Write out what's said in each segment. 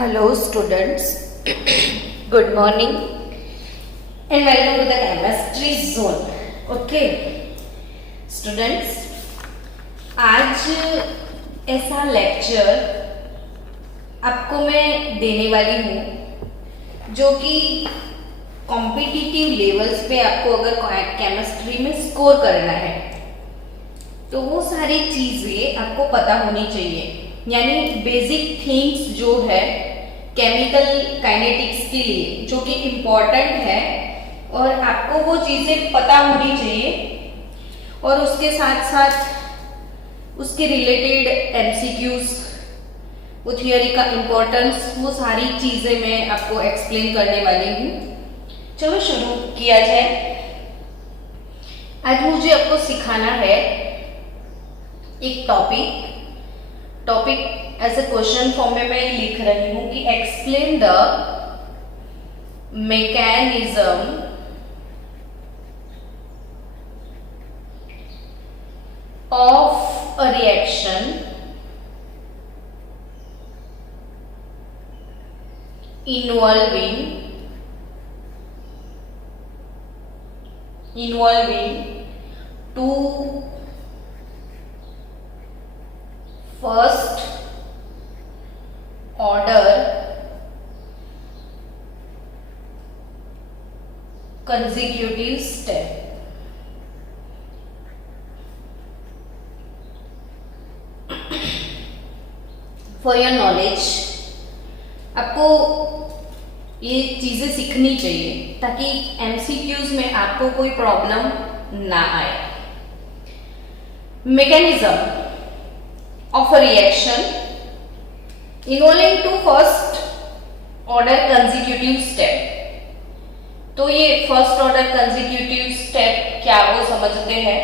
Hello students, good morning and welcome to the chemistry zone. Okay students, आज ऐसा lecture आपको मैं देने वाली हूँ जो कि कॉम्पिटिटिव लेवल्स पे आपको अगर केमिस्ट्री में स्कोर करना है तो वो सारी चीजें आपको पता होनी चाहिए, यानी बेसिक थिंग्स जो है केमिकल काइनेटिक्स के लिए जो कि इम्पोर्टेंट है और आपको वो चीजें पता होनी चाहिए। और उसके साथ साथ उसके रिलेटेड एमसीक्यूज, वो थियोरी का इम्पोर्टेंस, वो सारी चीजें मैं आपको एक्सप्लेन करने वाली हूँ। चलो शुरू किया जाए। आज मुझे आपको सिखाना है एक topic as a question form में मैं लिख रही हूं कि explain the mechanism of a reaction involving two first order consecutive step। For your knowledge आपको ये चीजें सीखनी चाहिए ताकि एमसीक्यूज में आपको कोई प्रॉब्लम ना आए। Mechanism of a reaction involving two first order consecutive step। तो ये फर्स्ट ऑर्डर कंसेक्यूटिव स्टेप क्या वो समझते हैं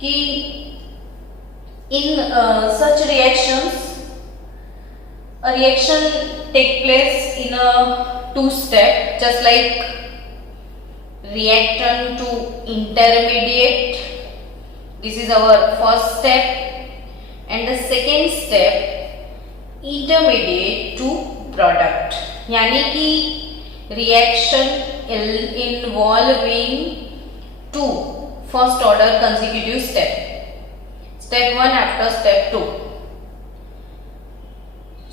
कि इन सच reactions a reaction take place in a two step, just like reactant to intermediate, this is our first step, and the second step intermediate to product, यानी कि reaction involving two first order consecutive step 1 after step 2।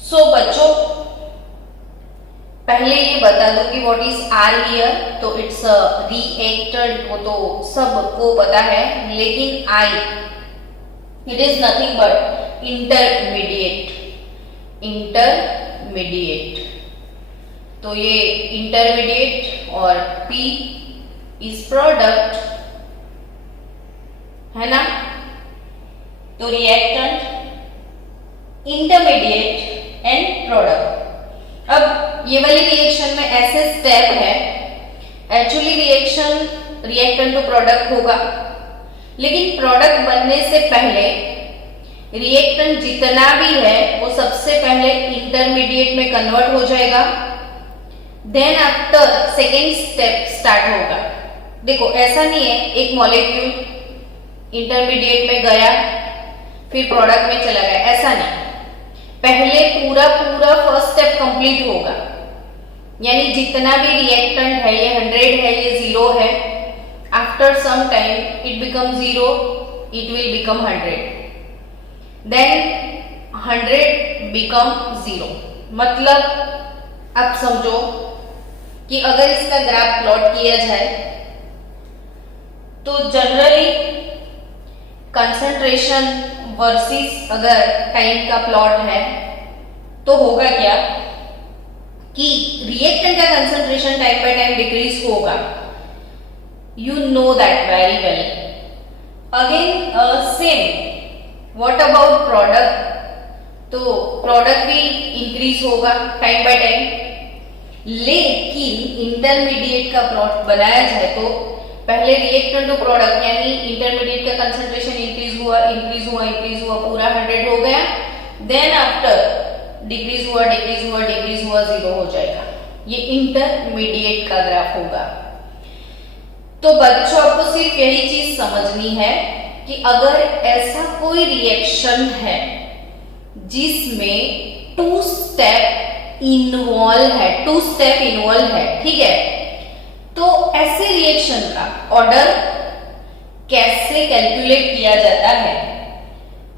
सो बच्चों पहले ये बता दो कि what is r here, तो its reactant, वो तो सबको पता है, लेकिन I it is nothing but intermediate. तो ये इंटरमीडिएट और P इज प्रोडक्ट है ना। तो रिएक्टेंट, इंटरमीडिएट एंड प्रोडक्ट। अब ये वाली रिएक्शन में ऐसे स्टेप है, actually reaction reactant to product होगा, लेकिन प्रोडक्ट बनने से पहले रिएक्टेंट जितना भी है वो सबसे पहले इंटरमीडिएट में कन्वर्ट हो जाएगा, then after second step start होगा। देखो ऐसा नहीं है एक मॉलिक्यूल इंटरमीडिएट में गया फिर प्रोडक्ट में चला गया, ऐसा नहीं। पहले पूरा फर्स्ट स्टेप कंप्लीट होगा, यानी जितना भी रिएक्टेंट है, ये 100 है, ये 0 है, after some time it become 0, it will become 100, then 100 become 0। मतलब अब समझो कि अगर इसका ग्राफ प्लॉट किया जाए तो जनरली कंसंट्रेशन वर्सेस अगर टाइम का प्लॉट है तो होगा क्या कि रिएक्टेंट का concentration time by time decrease होगा, you know that very well. Again same what about product, तो प्रोडक्ट भी इंक्रीज होगा टाइम बाय टाइम, लेकिन इंटरमीडिएट का प्लॉट बनाया जाए तो पहले रिएक्टेंट टू प्रोडक्ट यानी इंटरमीडिएट का कंसंट्रेशन इंक्रीज हुआ, पूरा 100 हो गया, देन आफ्टर डिक्रीज हुआ, 0 हो जाएगा। ये इंटरमीडिएट का ग्राफ होगा। तो बच्चों आपको सिर्फ यही चीज समझनी है कि अगर ऐसा कोई रिएक्शन है जिसमें टू स्टेप इन्वॉल्व है, 2 स्टेप इन्वॉल्व है, ठीक है। तो ऐसे रिएक्शन का ऑर्डर कैसे कैलकुलेट किया जाता है?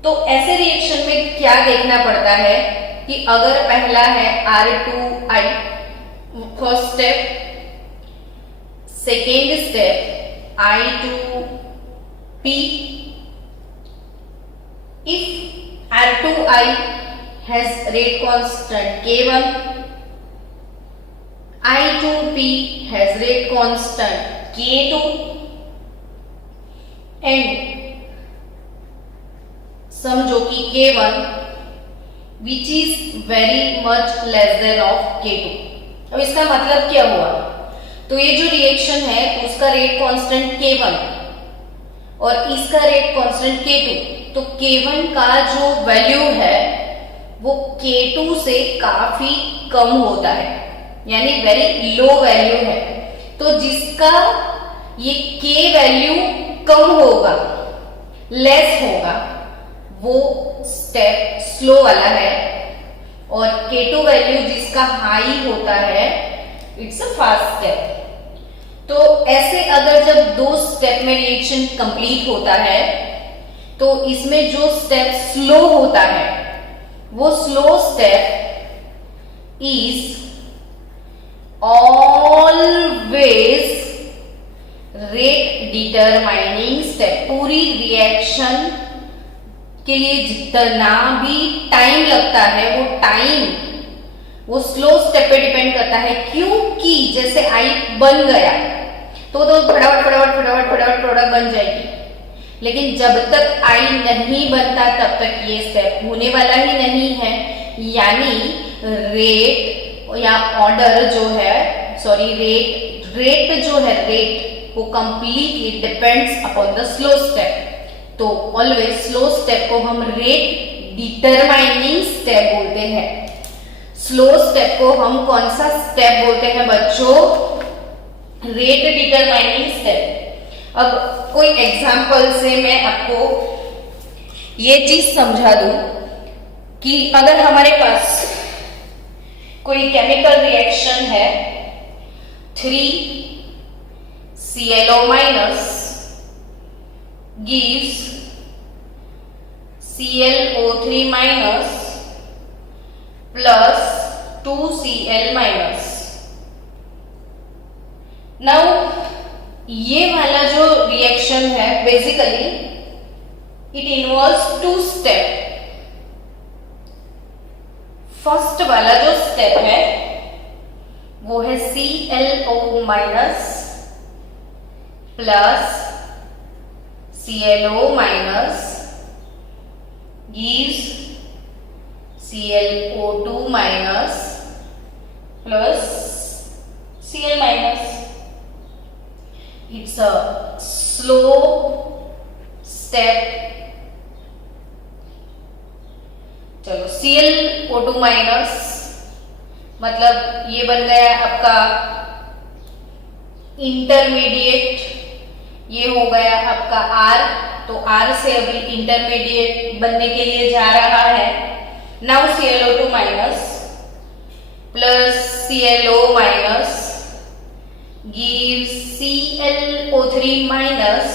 तो ऐसे रिएक्शन में क्या देखना पड़ता है कि अगर पहला है R2I first step, second step I2P, if R2I has rate constant K1, I2P has rate constant K2 and समझो कि K1 which is very much less than of K2। अब इसका मतलब क्या हुआ? तो ये जो रिएक्शन है उसका रेट कांस्टेंट K1 और इसका रेट कांस्टेंट K2, तो K1 का जो वैल्यू है वो K2 से काफी कम होता है, यानी वेरी लो वैल्यू है। तो जिसका ये K वैल्यू कम होगा, लेस होगा, वो स्टेप स्लो वाला है, और K2 वैल्यू जिसका हाई होता है इट्स अ फास्ट स्टेप। तो ऐसे अगर जब 2 स्टेप में रिएक्शन कंप्लीट होता है तो इसमें जो स्टेप स्लो होता है वो slow step is always rate determining step. पूरी रिएक्शन के लिए जितना भी टाइम लगता है वो स्लो स्टेप पे डिपेंड करता है, क्योंकि जैसे आई बन गया तो फटाफट फटाफट फटाफट फटाफट प्रोडक्ट बन जाएगी, लेकिन जब तक आई नहीं बनता तब तक ये स्टेप होने वाला ही नहीं है। यानी रेट या ऑर्डर जो है, सॉरी रेट पे जो है रेट वो completely depends upon the slow step. तो ऑलवेज स्लो स्टेप को हम रेट डिटरमाइनिंग स्टेप बोलते हैं। स्लो स्टेप को हम कौन सा स्टेप बोलते हैं बच्चों? Rate determining step. अब कोई एग्जांपल से मैं आपको ये चीज समझा दूं कि अगर हमारे पास कोई केमिकल रिएक्शन है, 3ClO minus gives ClO3 minus plus 2Cl minus। Now ये वाला जो रिएक्शन है basically it involves 2 step. First वाला जो स्टेप है वो है ClO minus plus ClO minus gives ClO2 minus plus Cl minus। It's a slow step। चलो ClO2 minus मतलब ये बन गया आपका इंटरमीडिएट, ये हो गया आपका R, तो R से अभी इंटरमीडिएट बनने के लिए जा रहा है। Now ClO2 minus plus ClO minus gives ClO3 minus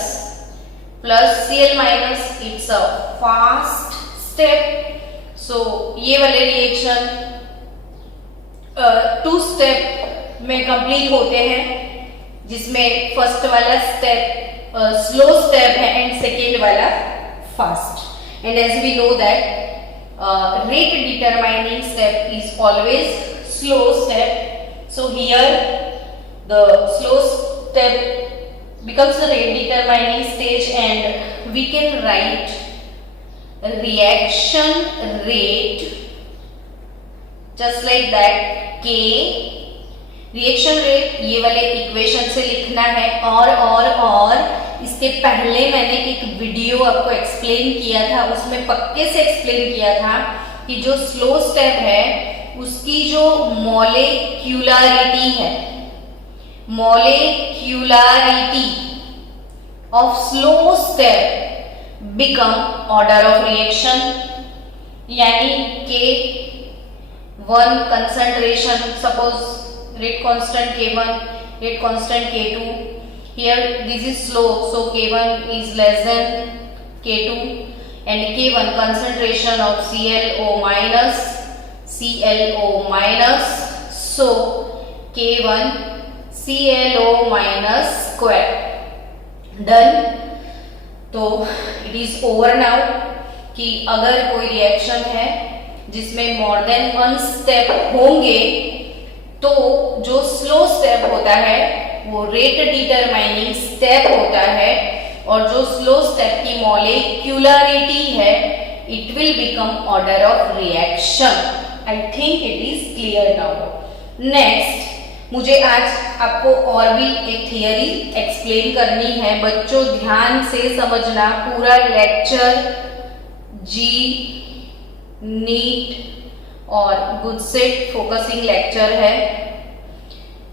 plus Cl minus। it's a fast step। so ये वाले रिएक्शन 2 स्टेप में कंप्लीट होते हैं, जिसमें फर्स्ट वाला स्टेप स्लो स्टेप है एंड सेकेंड वाला fast. And as we know that rate determining step is always slow step. So here the slow step becomes the rate determining stage and we can write reaction rate just like that K। Reaction rate ये वाले equation से लिखना है। और इसके पहले मैंने एक वीडियो आपको एक्सप्लेन किया था, उसमें पक्के से एक्सप्लेन किया था कि जो स्लो स्टेप है उसकी जो मॉलिक्यूलरिटी है, molecularity of slow step become order of reaction, यानी K one concentration, suppose rate constant K1, rate constant K2. Here this is slow, so K1 is less than K2, and K1 concentration of ClO minus, so K1 ClO minus square. Done. तो it is over now कि अगर कोई reaction है जिसमें more than one step होंगे तो जो slow step होता है वो रेट डिटरमाइनिंग स्टेप होता है, और जो स्लो स्टेप की मॉलिक्यूलरिटी है it will become order of reaction. I think it is clear now. Next मुझे आज आपको और भी एक थियरी एक्सप्लेन करनी है. बच्चों ध्यान से समझना, पूरा लेक्चर जी नीट और गुड सेट फोकसिंग लेक्चर है.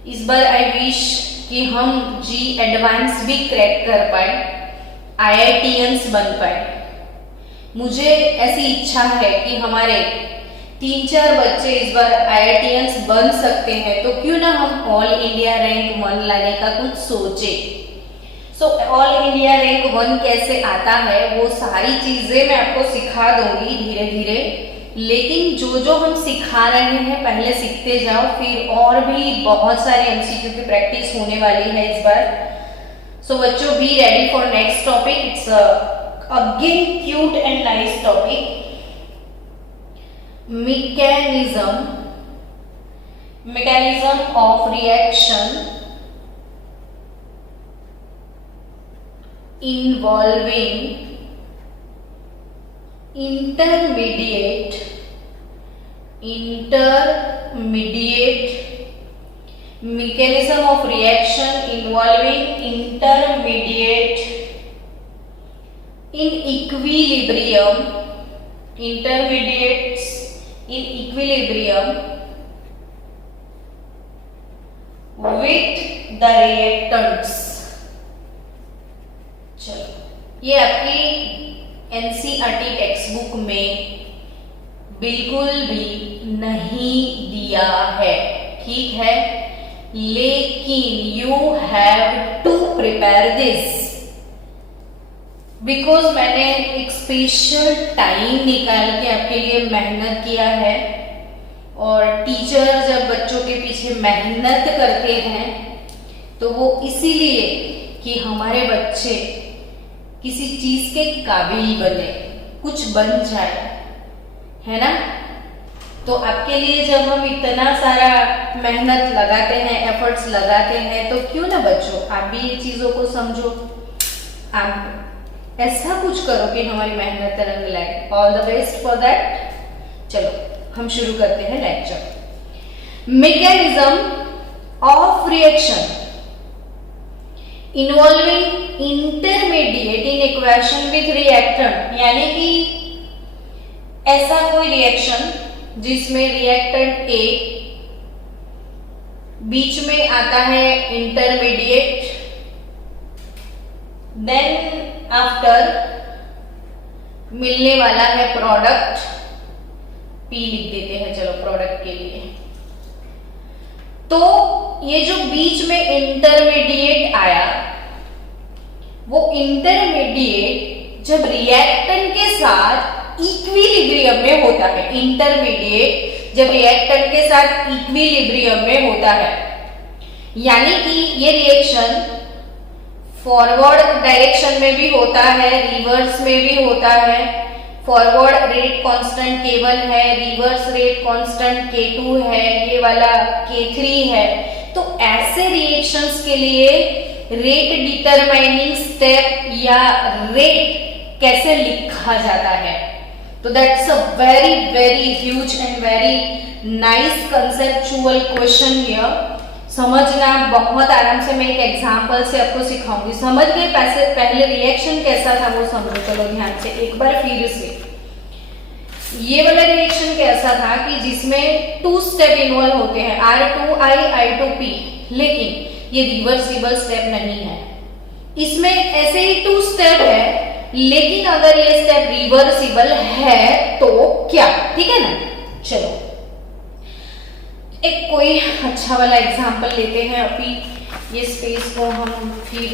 इस बार आई विश कि हम जी एडवांस भी क्रैक कर पाए, IITians बन पाए. मुझे ऐसी इच्छा है कि हमारे 3-4 बच्चे इस बार IITians बन सकते हैं, तो क्यों ना हम ऑल इंडिया रैंक 1 लाने का कुछ सोचे. सो ऑल इंडिया रैंक 1 कैसे आता है वो सारी चीजें मैं आपको सिखा दूंगी धीरे धीरे, लेकिन जो जो हम सिखा रहे हैं पहले सीखते जाओ, फिर और भी बहुत सारे MCQ की प्रैक्टिस होने वाली है इस बार. सो बच्चों be ready for next topic. It's again cute and nice topic. mechanism of reaction involving intermediate mechanism of reaction involving intermediate in equilibrium, intermediates in equilibrium with the reactants. चलो ये आपकी NCERT text book में बिल्कुल भी नहीं दिया है, ठीक है, लेकिन you have to prepare this because मैंने एक स्पेशल टाइम निकाल के आपके लिए मेहनत किया है. और टीचर जब बच्चों के पीछे मेहनत करते हैं तो वो इसीलिए कि हमारे बच्चे किसी चीज के काबिल बने, कुछ बन जाए, है ना. तो आपके लिए जब हम इतना सारा मेहनत लगाते हैं, एफर्ट्स लगाते हैं, तो क्यों ना बच्चों आप भी ये चीजों को समझो, आप ऐसा कुछ करो कि हमारी मेहनत रंग लाए. All the best for that. चलो हम शुरू करते हैं lecture. Mechanism of reaction involving intermediate in equation with reactant, यानी कि ऐसा कोई रिएक्शन जिसमें रिएक्टेंट ए बीच में आता है इंटरमीडिएट, देन आफ्टर मिलने वाला है प्रोडक्ट, P लिख देते हैं चलो प्रोडक्ट के लिए. तो ये जो बीच में इंटरमीडिएट आया, वो इंटरमीडिएट जब रिएक्टेंट के साथ इक्विलिब्रियम में होता है, इंटरमीडिएट जब रिएक्टेंट के साथ इक्विलिब्रियम में होता है, यानी कि ये रिएक्शन फॉरवर्ड डायरेक्शन में भी होता है, रिवर्स में भी होता है. फॉरवर्ड रेट कांस्टेंट K1 है, रिवर्स रेट कांस्टेंट K2 है, ये वाला K3 है. तो ऐसे रिएक्शंस के लिए रेट डिटरमाइनिंग स्टेप या रेट कैसे लिखा जाता है, तो that's a very very huge and very nice conceptual question here. समझना बहुत आराम से, मैं एक एग्जांपल से आपको सिखाऊंगी. समझ गए पहले रिएक्शन कैसा था वो समझो. चलो ध्यान से एक बार फिर से. ये वाला रिएक्शन कैसा था कि जिसमें 2 स्टेप इन्वॉल्व होते हैं, R2I I2P, लेकिन ये रिवर्सिबल स्टेप नहीं है. इसमें ऐसे ही 2 स्टेप है, लेकिन अगर ये स्टेप रिवर्सिबल है तो क्या, ठीक है ना. चलो एक कोई अच्छा वाला एग्जाम्पल लेते हैं, अभी ये स्पेस को हम फिर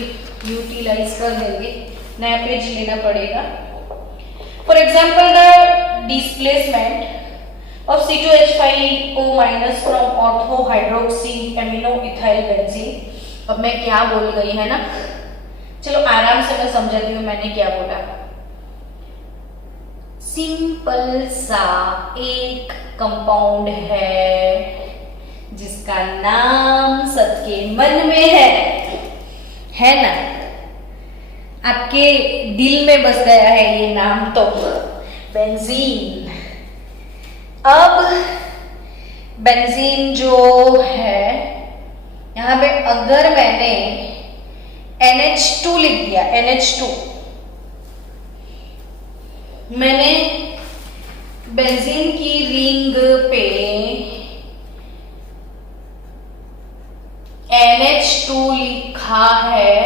यूटिलाइज कर देंगे, नया पेज लेना पड़ेगा। For example the displacement of C2H5O minus from ortho hydroxy amino ethyl benzene. अब मैं क्या बोल गई है ना, चलो आराम से मैं समझाती हूँ मैंने क्या बोला। सिंपल सा एक कंपाउंड है जिसका नाम सबके मन में है ना, आपके दिल में बस गया है ये नाम तो, बेंजीन। अब बेंजीन जो है यहाँ पे अगर मैंने NH2 लिख दिया, NH2, मैंने बेंजीन की रिंग पे NH2 लिखा है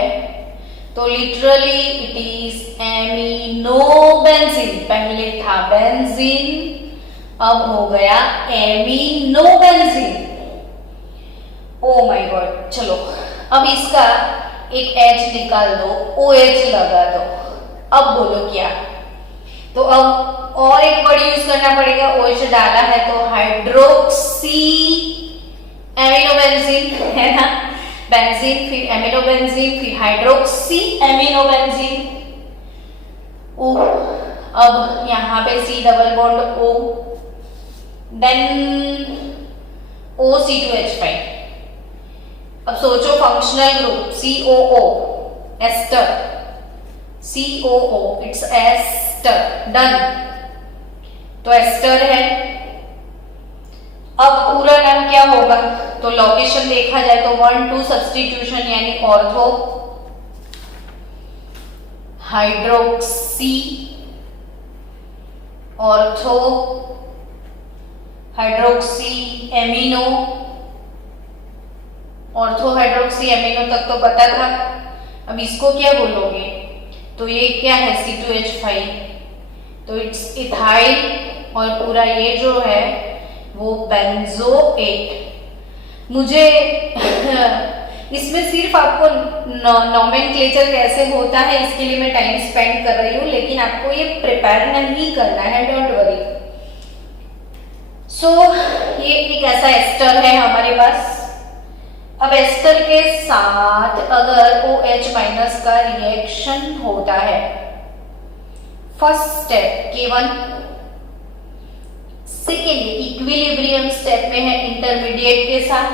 तो literally it is amino benzene. पहले था बेंजीन, अब हो गया amino benzene. Oh my God. चलो अब इसका एक H निकाल दो, OH लगा दो। अब बोलो क्या? तो अब और एक वर्ड यूज करना पड़ेगा, OH डाला है तो हाइड्रोक्सी एमिनो बेंजीन, है ना, बेंजीन फिर एमिनो बेंजीन फिर हाइड्रोक्सी एमिनो बेंजीन। ओ अब यहाँ पे C double bond O, then OC2H5। अब सोचो functional group COO, ester, COO it's ester, done. तो एस्टर है। अब पूरा नाम क्या होगा? तो लोकेशन देखा जाए तो 1-2 सब्स्टिट्यूशन यानी ortho hydroxy, ortho hydroxy amino, ortho hydroxy amino तक तो पता था। अब इसको क्या बोलोगे? तो ये क्या है? C2H5, तो इट्स इथाइल, और पूरा ये जो है वो बेंजोएट। मुझे इसमें सिर्फ आपको नोमेनक्लेचर कैसे होता है इसके लिए मैं टाइम स्पेंड कर रही हूँ, लेकिन आपको ये प्रिपेयर नहीं करना है, डोंट वरी। सो ये एक ऐसा एस्टर है हमारे पास। अब एस्टर के साथ अगर OH माइनस का रिएक्शन होता है, first step K1, second equilibrium step में है इंटरमीडिएट के साथ,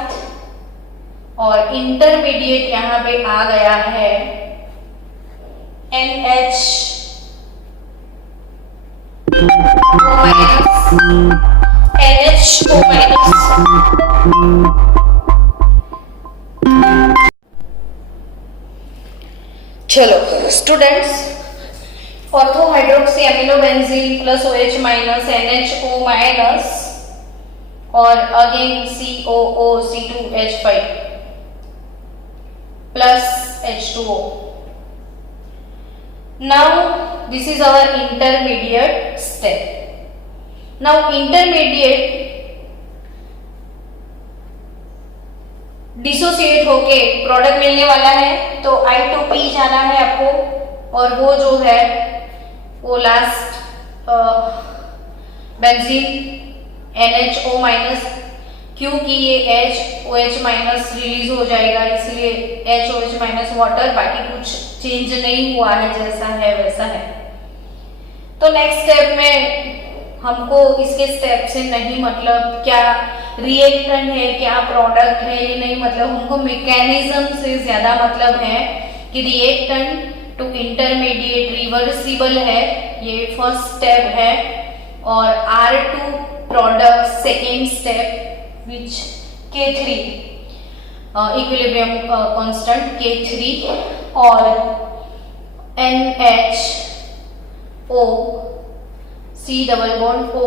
और इंटरमीडिएट यहां पे आ गया है NH NHO माइनस। चलो students, ortho hydroxy amino benzene plus OH minus NHO minus और again COO C2H5 plus H2O. Now this is our intermediate step. Now intermediate dissociate होके प्रोडक्ट मिलने वाला है, तो I2P जाना है आपको, और वो जो है वो लास्ट बेंजीन NHO माइनस, क्योंकि ये HOH माइनस रिलीज हो जाएगा इसलिए HOH माइनस वाटर, बाकी कुछ चेंज नहीं हुआ है, जैसा है वैसा है। तो नेक्स्ट स्टेप में हमको इसके स्टेप से नहीं मतलब क्या रिएक्टेंट है क्या प्रोडक्ट है ये नहीं मतलब, हमको मैकेनिज्म से ज्यादा मतलब है कि रिएक्टेंट टू इंटरमीडिएट रिवर्सिबल है, ये फर्स्ट स्टेप है, और R2 product second step which K3 equilibrium constant K3 और NHO C double bond O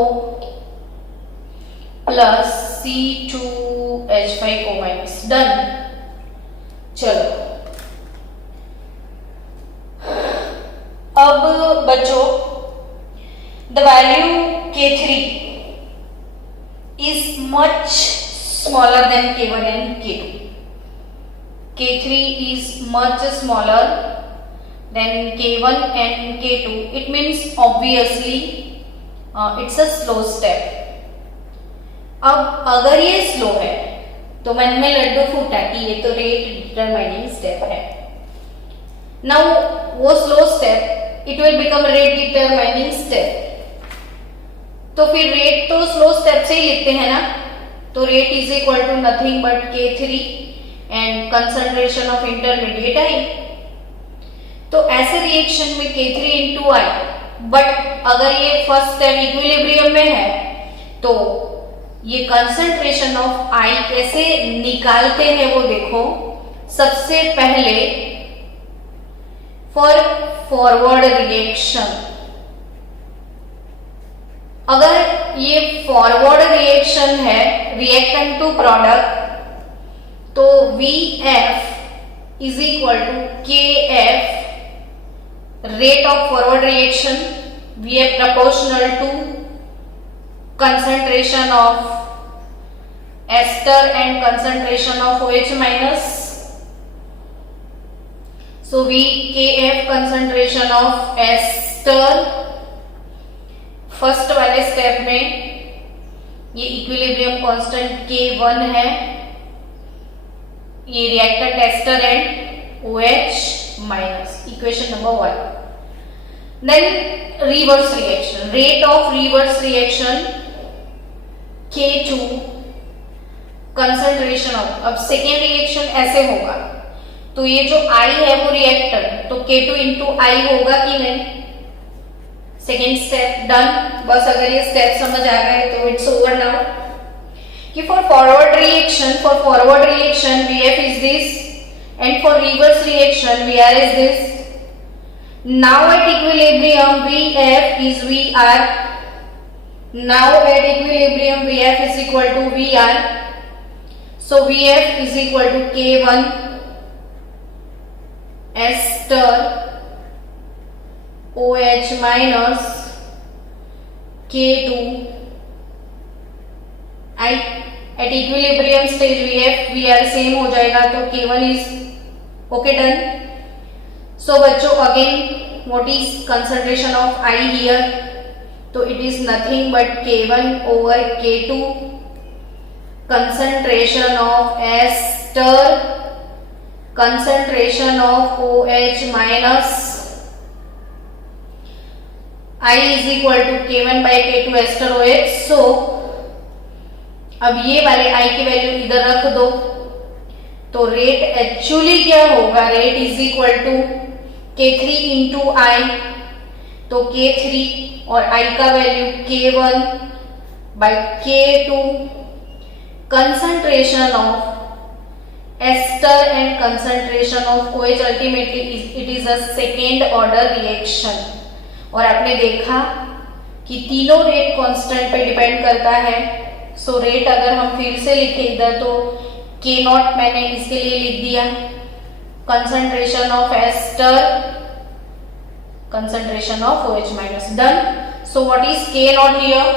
plus C2H5O minus, done. चलो अब बच्चों the value K3 is much smaller than K1 and K2. K3 is much smaller than K1 and K2. It means obviously it's a slow step. अब अगर ये slow है तो मन में लड्डू फूटा कि ये तो रेट डिटरमाइनिंग स्टेप है. नाउ वो slow step it will become rate determining step. तो फिर रेट तो स्लो स्टेप से ही लिखते हैं ना. तो rate is equal to nothing but K3 and concentration of intermediate I. तो ऐसे रिएक्शन में K3 इंटू I. बट अगर ये फर्स्ट स्टेप इक्विलिब्रियम में है तो ये कंसंट्रेशन ऑफ I कैसे निकालते हैं वो देखो. सबसे पहले फॉर फॉरवर्ड रिएक्शन, अगर ये फॉरवर्ड रिएक्शन है रिएक्टेंट टू प्रोडक्ट तो VF is equal to KF rate of forward reaction. VF proportional to concentration of ester and concentration of OH minus. So VKF concentration of ester. First वाले step में ये equilibrium constant K1 है. ये reactant ester and OH minus. Equation number 1. Then reverse reaction. Rate of reverse reaction K2 concentration of. अब second reaction ऐसे होगा तो ये जो I है वो रिएक्टेंट तो K2 इंटू I होगा कि नहीं. Second step done. बस अगर ये स्टेप समझ आ गए तो इट्स ओवर नाउ. कि for forward reaction VF is this and for reverse reaction VR is this. Now at equilibrium VF is VR. Now at equilibrium VF is equal to VR. So VF is equal to K1 ester OH minus K2 I. At equilibrium stage VF VR same हो जाएगा तो K1 is okay done. So बच्चों again what is concentration of I here? तो it is nothing but K1 over K2 concentration of ester concentration of OH minus I is equal to K1 by K2 ester OH. So अब ये वाले I की value इधर रख दो तो rate actually क्या होगा. Rate is equal to K3 into I. तो K3 और I का value K1 by K2 concentration of ester and concentration of OH. ultimately it is a second order reaction. और आपने देखा कि तीनों रेट कांस्टेंट पे डिपेंड करता है. सो रेट अगर हम फिर से लिखे इधर तो K0 मैंने इसके लिए लिख दिया. concentration of ester concentration of OH minus. done. So what is K0 here?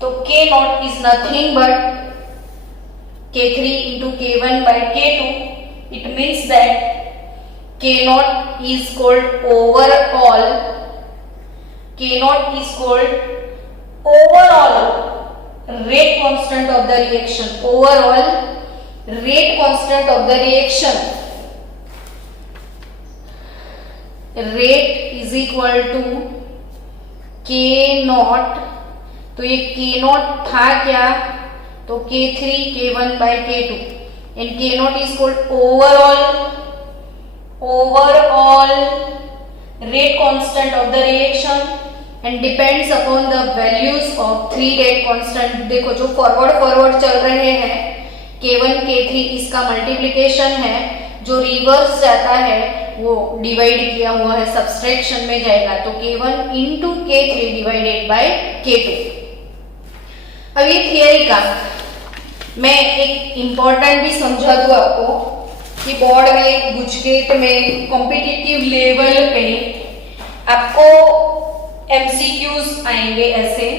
तो K0 is nothing but K3 into K1 by K2. It means that K0 is called overall. K0 is called overall rate constant of the reaction. Overall rate constant of the reaction. Rate is equal to K0. तो ये K0 था क्या? तो K3 K1 by K2 and K0 is called overall rate constant of the reaction and depends upon the values of three rate constant. देखो जो forward चल रहे हैं K1 K3 इसका मल्टीप्लिकेशन है. जो रिवर्स जाता है वो डिवाइड किया हुआ है सब्सट्रैक्शन में जाएगा तो K1 into K3 divided by K2. अब ये थियरी का मैं एक इम्पोर्टेंट भी समझा दूं आपको कि बोर्ड में गुजकेट में कॉम्पिटिटिव लेवल पे आपको MCQs आएंगे ऐसे.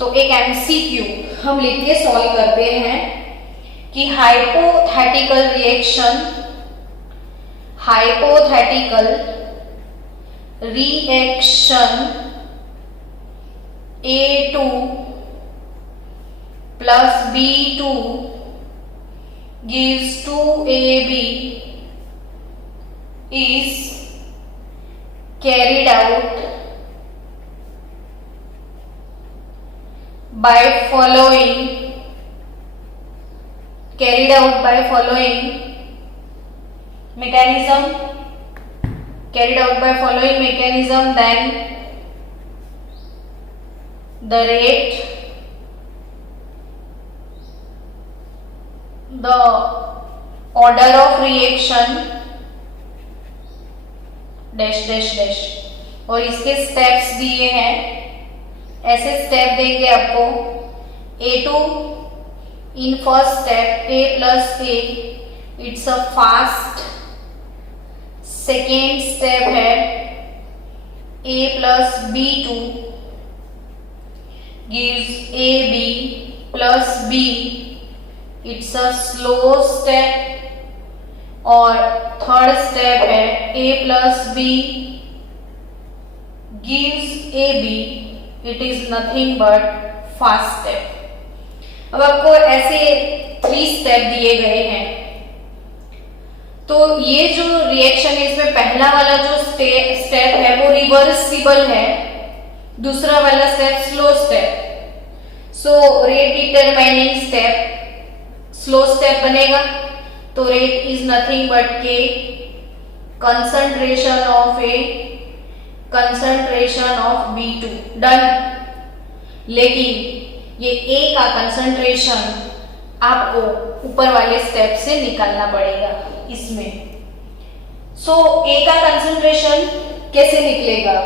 तो एक MCQ हम लिख के सॉल्व करते हैं कि hypothetical reaction A2 plus B2 gives 2AB is carried out by following mechanism, then the rate, the order of reaction dash dash dash, और इसके स्टेप्स दिए हैं। ऐसे स्टेप देंगे आपको। A2 in first step A plus A, it's a fast। Second step है A plus B2 gives AB plus B, it's a slow step। और third step है A plus B gives AB, it is nothing but fast step। अब आपको ऐसे 3 step दिए गए हैं। तो ये जो रिएक्शन है इसमें पहला वाला जो स्टेप है वो रिवर्सिबल है, दूसरा वाला step slow step. So rate determining step slow step बनेगा। तो रेट इज नथिंग बट के कंसंट्रेशन ऑफ B2 डन। लेकिन ये A का कंसंट्रेशन आपको ऊपर वाले स्टेप से निकालना पड़ेगा इसमें। सो A का कंसंट्रेशन कैसे निकलेगा?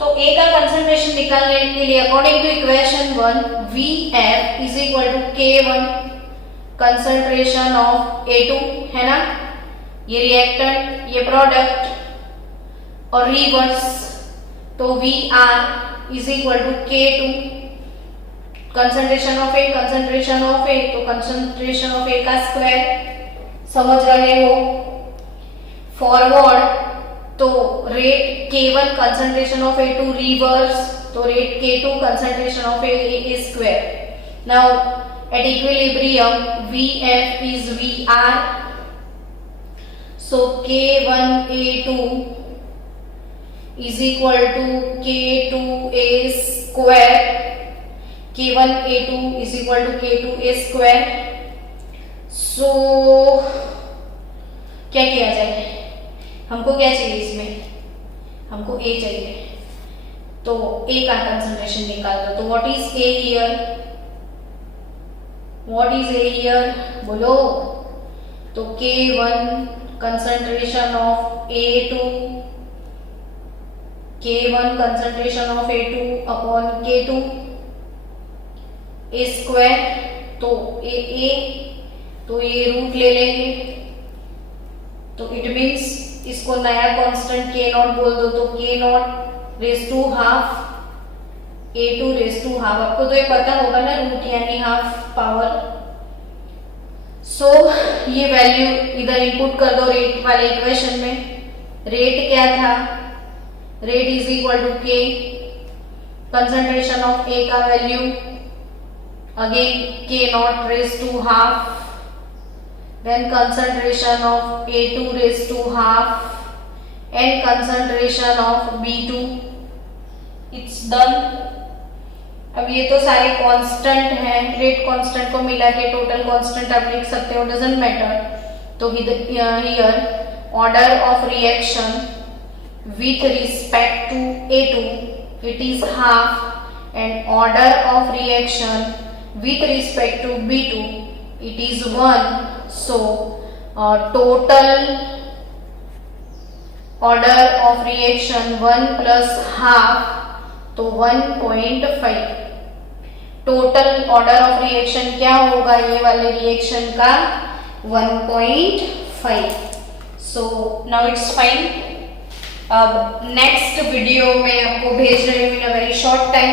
तो A का कंसंट्रेशन निकालने के लिए according to equation 1 VF is equal to K1 concentration of A2 है ना, ये रिएक्टेंट ये प्रोडक्ट, और रिवर्स तो VR is equal to K2 concentration of A तो कंसंट्रेशन ऑफ A का स्क्वायर। समझ रहे हो? फॉरवर्ड तो rate K1 concentration of A2 reverse तो rate K2 concentration of A square. Now at equilibrium VF is VR, so K1A2 is equal to K2A square, K1A2 is equal to K2A square। so क्या किया जाए? हमको क्या चाहिए इसमें? हमको A चाहिए, तो A का कंसंट्रेशन निकाल दो। तो व्हाट इज A हियर? बोलो। तो K1 concentration of A2 upon K2 A square, तो A तो ये रूट ले लेंगे, तो इट मीन्स इसको नया कांस्टेंट K0 बोल दो। तो K0 raise to half A2 raise to half. आपको तो ये पता होगा ना, रूट यानी हाफ पावर। सो ये वैल्यू इधर इनपुट कर दो रेट वाले इक्वेशन में। रेट क्या था? Rate is equal to K concentration of A का value again K0 raise to half, then concentration of A2 raised to half and concentration of B2। it's done। अब ये तो सारे कांस्टेंट हैं, रेट कांस्टेंट को मिला के टोटल कांस्टेंट आप लिख सकते हो, डजंट मैटर। तो here order of reaction with respect to A2 it is half, and order of reaction with respect to B2 it is 1। so total order of reaction 1 plus half, तो 1.5। Total order of reaction क्या होगा ये वाले reaction का? 1.5। So now it's fine. अब next video में आपको भेज रही हूँ इन अ वेरी शॉर्ट टाइम।